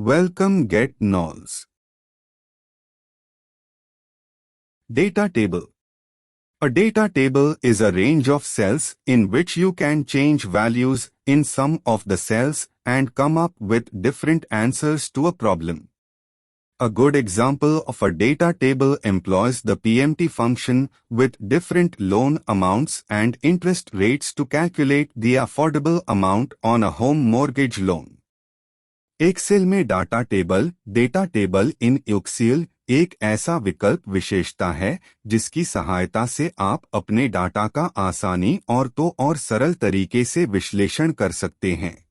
Welcome get nulls. Data table. A data table is a range of cells in which you can change values in some of the cells and come up with different answers to a problem. A good example of a data table employs the PMT function with different loan amounts and interest rates to calculate the affordable amount on a home mortgage loan. Excel में data table in Excel एक ऐसा विकल्प विशेषता है जिसकी सहायता से आप अपने डाटा का आसानी और सरल तरीके से विश्लेषण कर सकते हैं।